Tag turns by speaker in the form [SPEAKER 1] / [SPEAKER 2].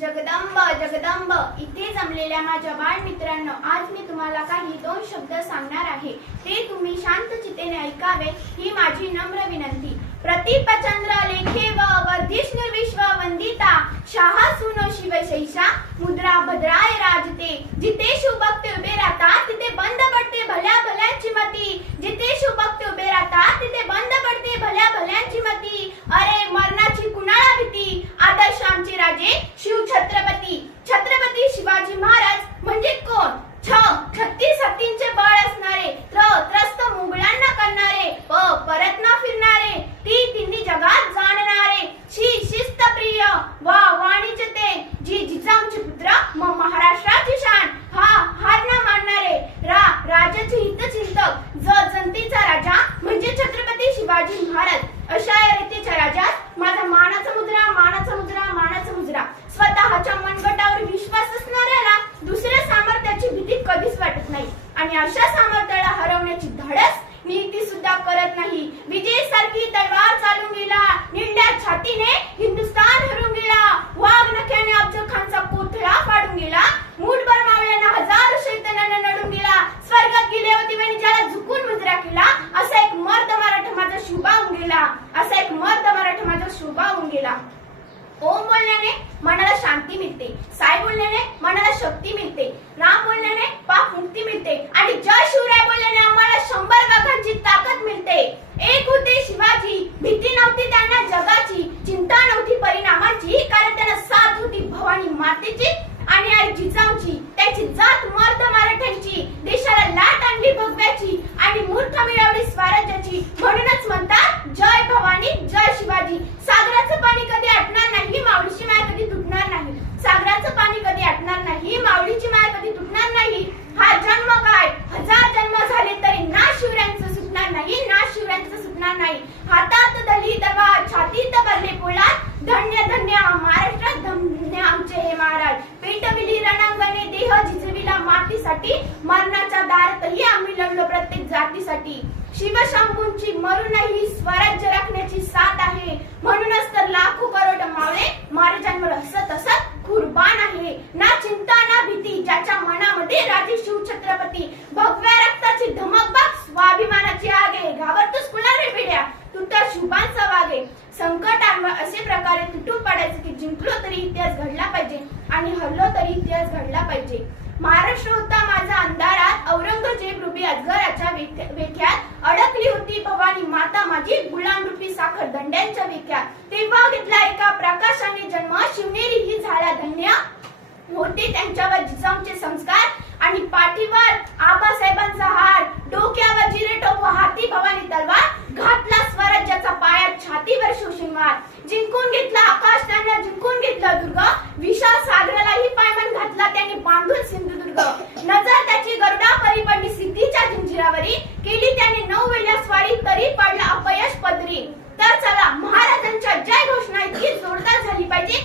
[SPEAKER 1] जगदंब जगदंब इथे जमलेल्या माझ्या बाळ मित्रांनो आज मी तुम्हाला काही दोन शब्द सांगणार आहे. ते तुम्ही शांत चितेने ऐकावे ही माझी नम्र विनंती. प्रतिपचंद्र लेखे व वर्धिष्णु विश्व वंदिता शाहा सुनो शिवशैषा मुद्रा भद्राय राजते. जिथे शुभक्त उभे राहतात तिथे बंद पडते भल्या भल्याची मती जिथे शुभक्त उभे राहतात तिथे बंद आणि अशा सामर्थ्याला हरवण्याची धाडस मनाला शांती मिळते. साई बोलण्याने मनाला शक्ती मिळते. राम बोलण्याने पाप मुक्ती मिळते. आणि जय शिवराय बोलल्याने आम्हाला शंभर वाघांची ताकद मिळते. एक होते शिवाजी भीती नव्हती त्यांना जगाची चिंता नव्हती परिणामाची कारण त्यांना साथ होती भवानी मातेची जातीसाठी मरणाच्या दारातही आम्ही लढलो प्रत्येक जातीसाठी. शिवशंभूंची ही स्वराज्य राखण्याची साथ आहे. म्हणूनच तर लाखो करोड मावळे महाराजांवर हसत हसत कुर्बान आहे. ना चिंता ना भीती ज्याच्या मनामध्ये राजे शिव छत्रपती. भगव्या रक्ताची धमक स्वाभिमानाची स्वाभिमानाची आगे घाबरतोस कुणा रे पिढ्या तू तर शुभांचा वागे संकटांवर असे प्रकारे तुटून पडायचे की जिंकलो तरी इतिहास घडला पाहिजे. आणि हरलो तरी इतिहास महाराष्ट्र होता माझा अंधारात. औरंगजेब रुपी अजगराच्या वेख्यात वेठ्यात अडकली होती भवानी माता माझी गुलाम रुपी साखर दंड्यांच्या वेख्यात. तेव्हा घेतला एका प्रकाशाने जन्म. शिवनेरी ही झाला धन्य होते त्यांच्यावर जिजाऊंचे संस्कार आणि पाठीवर आबासाहेबांचा हार. डोक्यावर जिरेटोप व हाती भवानी नऊ वेळा स्वारी तरी पडला अपयश पदरी. तर चला महाराजांच्या जय घोषणा इतकी जोरदार झाली पाहिजे.